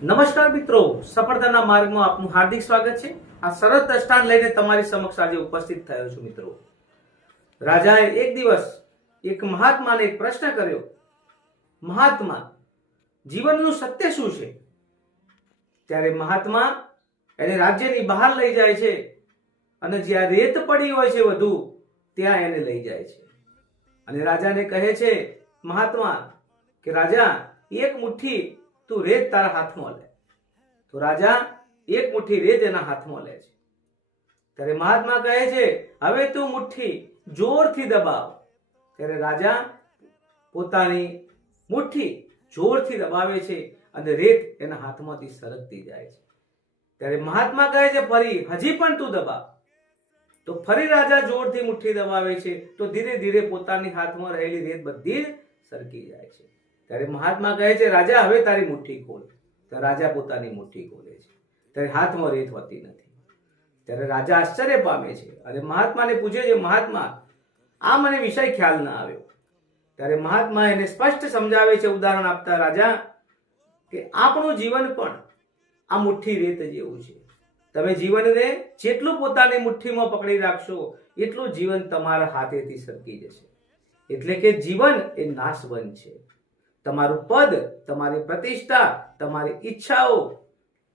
નમસ્કાર મિત્રો, સફળતાના માર્ગમાં આપનું હાર્દિક સ્વાગત છે। આ સરળ દ્રષ્ટાંત લઈને તમારી સમક્ષ આજે ઉપસ્થિત થયો છું। મિત્રો, રાજાએ એક દિવસ એક મહાત્માને એક પ્રશ્ન કર્યો, મહાત્મા, જીવનનું સત્ય શું છે? ત્યારે મહાત્મા એને રાજ્યની બહાર લઈ જાય છે અને જ્યાં રેત પડી હોય છે વધુ ત્યાં એને લઈ જાય છે અને રાજાને કહે છે મહાત્મા કે રાજા, એક મુઠ્ઠી તું રેત તારા હાથમાં લે। તો રાજા એક મુઠ્ઠી રેત એના હાથમાં લે છે। ત્યારે મહાત્મા કહે છે, હવે તું મુઠ્ઠી જોરથી દબાવ। ત્યારે રાજા પોતાની મુઠ્ઠી જોરથી દબાવે છે અને રેત એના હાથમાંથી સરકતી જાય છે। ત્યારે મહાત્મા કહે છે, ફરી હજી પણ તું દબાવ। તો ફરી રાજા જોરથી મુઠ્ઠી દબાવે છે તો ધીરે ધીરે પોતાની હાથમાં રહેલી રેત બધી જ સરકી જાય છે। ત્યારે મહાત્મા કહે છે, રાજા હવે તારી મુઠ્ઠી ખોલ। તો રાજા પોતાની મુઠ્ઠી ખોલે છે ત્યારે હાથમાં રેત હોતી નથી। ત્યારે રાજા આશ્ચર્ય પામે છે અને મહાત્માને પૂછે છે, મહાત્મા, આ મને વિષય ખ્યાલ ના આવ્યો। ત્યારે મહાત્મા એને સ્પષ્ટ સમજાવે છે ઉદાહરણ આપતા, રાજા, કે આપણું જીવન પણ આ મુઠ્ઠી રેત જેવું છે। તમે જીવનને જેટલું પોતાની મુઠ્ઠીમાં પકડી રાખશો એટલું જીવન તમારા હાથેથી સરકી જશે। એટલે કે જીવન એ નાશવંત છે। તમારું પદ, તમારી પ્રતિષ્ઠા, તમારી ઈચ્છાઓ,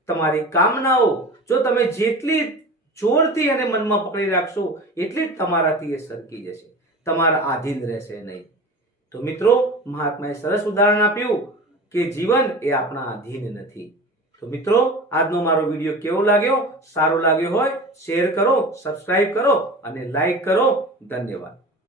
તમારી કામનાઓ જો તમે જેટલી જોરથી અને મનમાં પકડી રાખશો એટલી જ તમારાથી એ સરકી જશે, તમારા આધીન રહેશે નહીં। તો મિત્રો, મહાત્માએ સરસ ઉદાહરણ આપ્યું કે જીવન એ આપણા આધીન નથી। તો મિત્રો, આજનો મારો વિડીયો કેવો લાગ્યો? સારો લાગ્યો હોય શેર કરો, સબસ્ક્રાઇબ કરો અને લાઈક કરો। ધન્યવાદ।